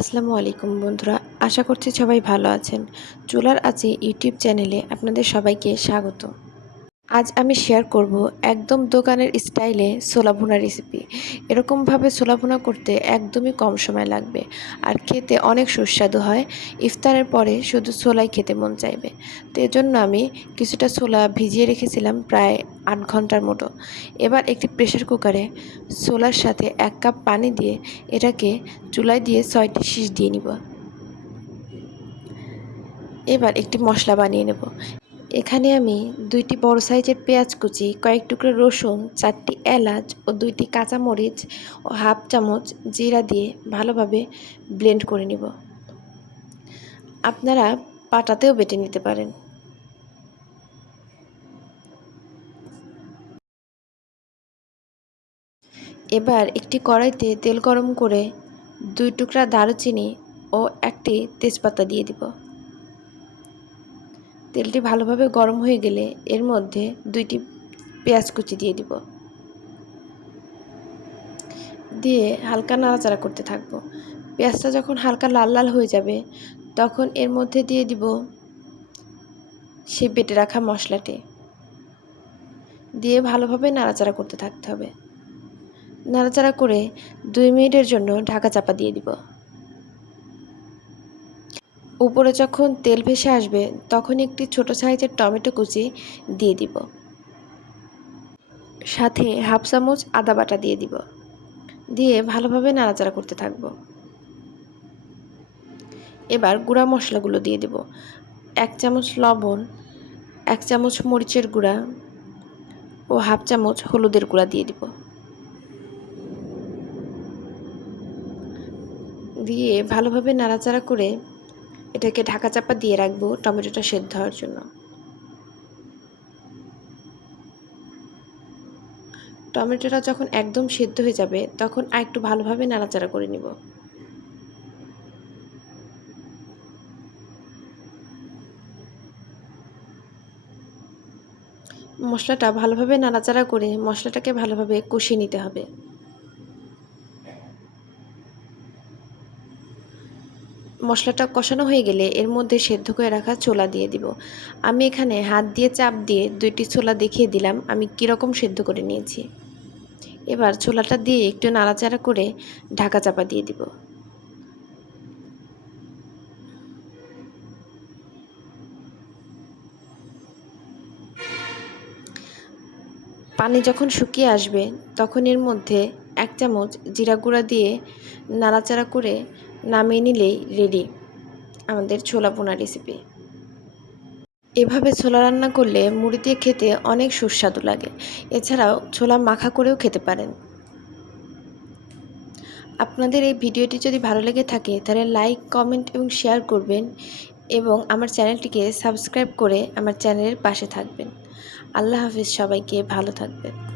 আসসালামু আলাইকুম বন্ধুরা, আশা করছি সবাই ভালো আছেন। চুলার আছে ইউটিউব চ্যানেলে আপনাদের সবাইকে স্বাগত। আজ আমি শেয়ার করব একদম দোকানের স্টাইলে ছোলা ভুনা রেসিপি এরকমভাবে ছোলা ভুনা করতে একদমই কম সময় লাগবে আর খেতে অনেক সুস্বাদু হয়। ইফতারের পরে শুধু ছোলাই খেতে মন চাইবে। তো এজন্য আমি কিছুটা ছোলা ভিজিয়ে রেখেছিলাম প্রায় আট ঘণ্টার মতো। এবার একটি প্রেশার কুকারে ছোলার সাথে এক কাপ পানি দিয়ে এটাকে চুলায় দিয়ে ছয়টি শীষ দিয়ে নিব। এবার একটি মশলা বানিয়ে নেব। এখানে আমি দুইটি বড় সাইজের পেঁয়াজ কুচি, কয়েক টুকরো রসুন, চারটি এলাচ ও দুইটি কাঁচামরিচ ও হাফ চামচ জিরা দিয়ে ভালোভাবে ব্লেন্ড করে নিব। আপনারা পাটাতেও বেটে নিতে পারেন। এবার একটি কড়াইতে তেল গরম করে দুই টুকরা দারুচিনি ও একটি তেজপাতা দিয়ে দিব। তেলটি ভালোভাবে গরম হয়ে গেলে এর মধ্যে দুইটি পেঁয়াজ কুচি দিয়ে দিব। দিয়ে হালকা নাড়াচাড়া করতে থাকব। পেঁয়াজটা যখন হালকা লাল লাল হয়ে যাবে, তখন এর মধ্যে দিয়ে দিব সে বেটে রাখা মশলাটি। দিয়ে ভালোভাবে নাড়াচাড়া করতে থাকতে হবে। নাড়াচাড়া করে দুই মিনিটের জন্য ঢাকা চাপা দিয়ে দিব। উপরে যখন তেল ভেসে আসবে, তখন একটি ছোট সাইজের টমেটো কুচি দিয়ে দিব। সাথে হাফ চামচ আদা বাটা দিয়ে দিব। দিয়ে ভালোভাবে নাড়াচাড়া করতে থাকব। এবার গুঁড়া মশলাগুলো দিয়ে দেব। এক চামচ লবণ, এক চামচ মরিচের গুঁড়া ও হাফ চামচ হলুদের গুঁড়া দিয়ে দিব। দিয়ে ভালোভাবে নাড়াচাড়া করে এটাকে ঢাকা চাপা দিয়ে রাখব টমেটোটা সেদ্ধ হওয়ার জন্য। টমেটোটা যখন একদম সেদ্ধ হয়ে যাবে, তখন আর একটু ভালোভাবে নাড়াচাড়া করে নিব। মশলাটা ভালোভাবে নাড়াচাড়া করে মশলাটাকে ভালোভাবে কষিয়ে নিতে হবে। মশলাটা কষানো হয়ে গেলে এর মধ্যে সেদ্ধ করে রাখা ছোলা দিয়ে দিব। আমি এখানে হাত দিয়ে চাপ দিয়ে দুইটি ছোলা দেখিয়ে দিলাম আমি কীরকম সেদ্ধ করে নিয়েছি। এবার ছোলাটা দিয়ে একটু নাড়াচাড়া করে ঢাকা চাপা দিয়ে দিব। পানি যখন শুকিয়ে আসবে তখন এর মধ্যে এক চামচ জিরা গুঁড়া দিয়ে নাড়াচাড়া করে নামিয়ে নিলেই রেডি আমাদের ছোলা পোনা রেসিপি এভাবে ছোলা রান্না করলে মুড়ি দিয়ে খেতে অনেক সুস্বাদু লাগে। এছাড়াও ছোলা মাখা করেও খেতে পারেন। আপনাদের এই ভিডিওটি যদি ভালো লেগে থাকে, তাহলে লাইক কমেন্ট এবং শেয়ার করবেন এবং আমার চ্যানেলটিকে সাবস্ক্রাইব করে আমার চ্যানেলের পাশে থাকবেন। আল্লাহ হাফিজ সবাইকে ভালো থাকবেন।